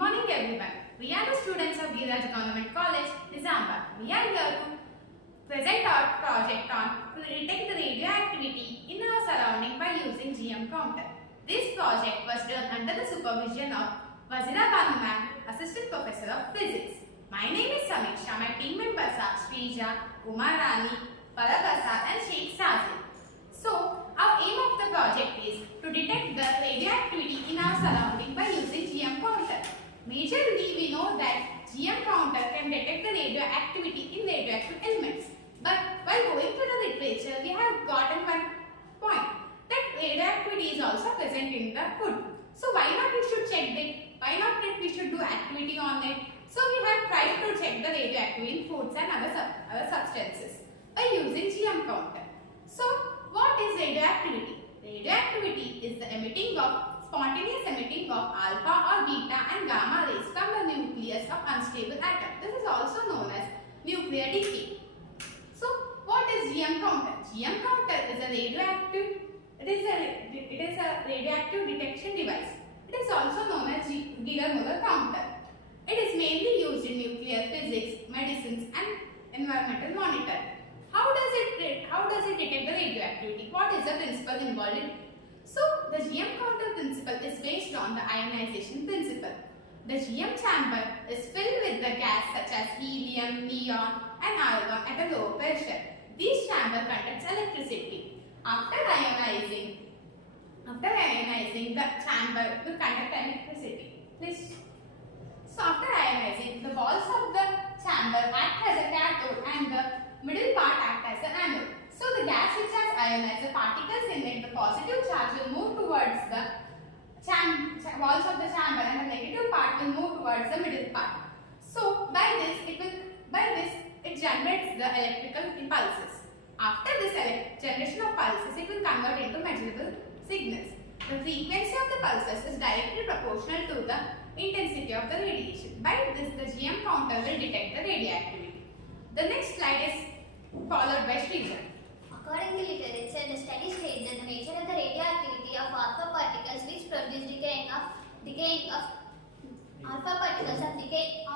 morning everyone. We are the students of Giriraj Government College, Nizamabad. We are here to present our project on to detect the radioactivity in our surrounding by using GM counter. This project was done under the supervision of Wazira Banu Ma'am, Assistant Professor of Physics. My name is Samiksha. My team members are Shrija, Umar Rani, Paragasa and Sheikh Sazil. So, our aim of the project is to detect the radioactivity in our surrounding by using GM counter. Majorly, we know that GM counter can detect the radioactivity in radioactive elements. But while going through the literature, we have gotten one point that radioactivity is also present in the food. So, why not we should check it? Why not that we should do activity on it? So, we have tried to check the radioactivity in foods and other substances by using GM counter. So, what is radioactivity? Radioactivity is the spontaneous emitting of alpha or beta and gamma rays from the nucleus of unstable atom. This is also known as nuclear decay. So, what is GM counter? GM counter is a radioactive. It is a radioactive detection device. It is also known as Giger-Muller counter. It is mainly used in nuclear physics, medicines, and environmental monitoring. How does it detect the radioactivity? What is the principle involved in it? So, the GM counter principle is based on the ionization principle. The GM chamber is filled with the gas such as helium, neon and argon at a low pressure. This chamber conducts electricity. After ionizing, the chamber will conduct electricity. So, after ionizing, the walls of the chamber act as a cathode and the middle part act as an anode. So, the gas which has ionized the particles in it, the positive charge will move towards the walls of the chamber and the negative part will move towards the middle part. So, by this it generates the electrical impulses. After this generation of pulses, it will convert into measurable signals. The frequency of the pulses is directly proportional to the intensity of the radiation. By this, the GM counter will detect the radioactivity. The next slide is followed by Shrija. According to literature, the study states that the nature of the radioactivity of alpha particles which produce decaying of alpha particles of decaying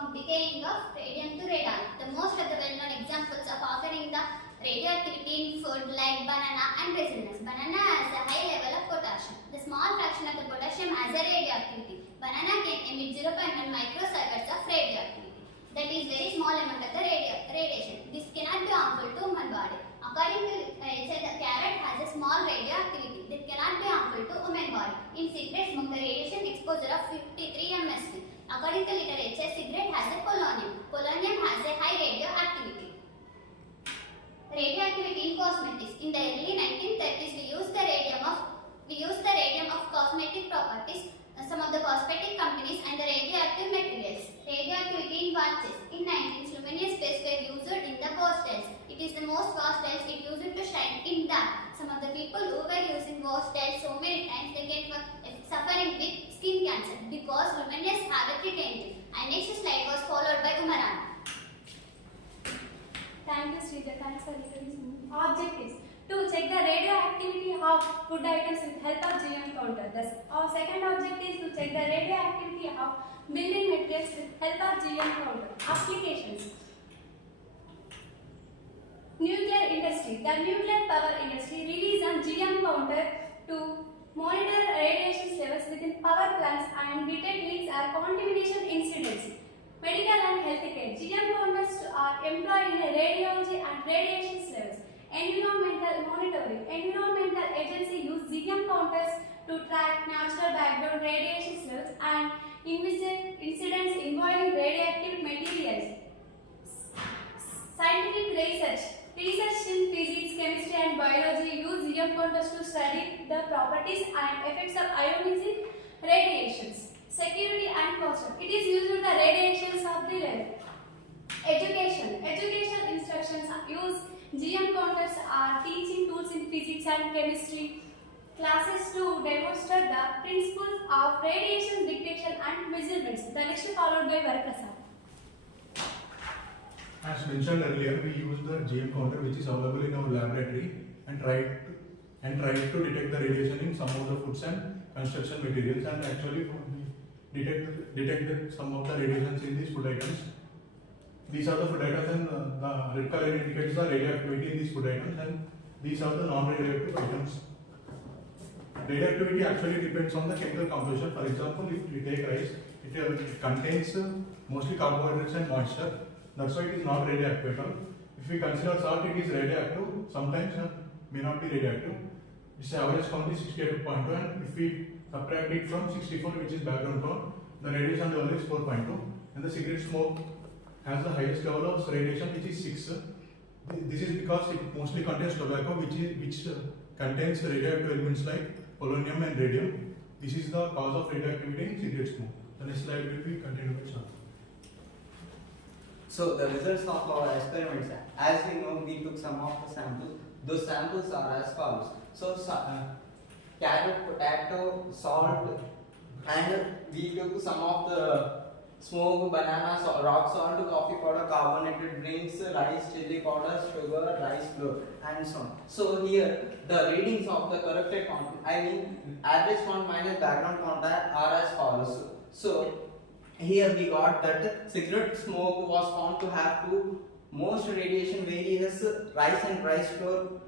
of radium to radon. The most of the well-known examples of occurring the radioactivity in food like banana and raisins. Banana has a high level of potassium. The small fraction of the potassium has a radioactivity. Banana can emit 0.1 microsieverts of radioactivity. That is very small amount of the radiation. This cannot be harmful to human body. According to literature, the carrot has a small radioactivity that cannot be harmful to human body. In cigarette smoke, the radiation exposure of 53 msv. According to literature, cigarette has a polonium. Polonium has a high radioactivity. Radioactivity in cosmetics. In the early 1930s, we used the radium of cosmetic properties. Some of the cosmetic companies and the radioactive materials. Radioactivity in watches. In 19th, luminous sprays were used in the watch dials. It is the most watch dials it used to shine in dark. Some of the people who were using watch dials so many times they get suffering with skin cancer because luminous have retained it. And next slide was followed by Umaran. Thank you, Shrija. Thanks for listening. Objectives: to check the radioactivity of food items with help of GM counter. Our second objective is to check the radioactivity of building materials with help of GM counter. Applications: nuclear industry. The nuclear power industry relies on GM counter to monitor radiation levels within power plants and detect leaks or contamination incidents. Medical and healthcare. GM counters are employed in radiology and radiation levels. Environmental monitoring. Environmental agency use GM counters to track natural background radiation levels and incidents involving radioactive materials. Scientific research. Research in physics, chemistry and biology use GM counters to study the properties and effects of ionizing radiations. Security and caution. It is used in the radiations of the level. Education. Educational instructions use GM counters are teaching tools in physics and chemistry classes to demonstrate the principles of radiation detection and measurements. The next followed by Varaprasad. As mentioned earlier, we use the GM counter which is available in our laboratory and try to detect the radiation in some of the foods and construction materials, and actually detected some of the radiations in these food items. These are the food items, and the red color indicates the radioactivity in these food items, and these are the non-radioactive items. Radioactivity actually depends on the chemical composition. For example, if we take rice, it contains mostly carbohydrates and moisture. That's why it is not radioactive at all. If we consider salt, it is radioactive. Sometimes may not be radioactive. Its average count is 68.2, and if we subtract it from 64, which is background count, the radiation level is 4.2, and the cigarette smoke has the highest level of radiation, which is 6. This is because it mostly contains tobacco, which contains radioactive elements like polonium and radium. This is the cause of radioactivity in cigarette smoke. The next slide will be continued by Shah. So the results of our experiments, as we know, we took some of the samples. Those samples are as follows. So carrot, potato, salt, and we took some of the smoke, banana, rock salt, coffee powder, carbonated drinks, rice, chili powder, sugar, rice flour, and so on. So here the readings of the corrected count, average count minus background count are as follows. So here we got that cigarette smoke was found to have two most radiation, whereas rice and rice flour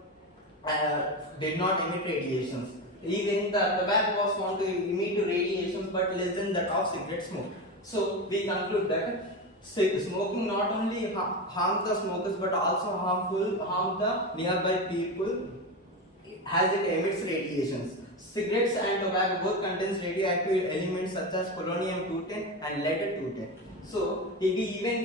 did not emit radiations. Even the tobacco was found to emit radiations but less than that of cigarette smoke. So we conclude that smoking not only harms the smokers but also harm the nearby people as it emits radiations. Cigarettes and tobacco both contains radioactive elements such as polonium-210 and lead-210. So, we even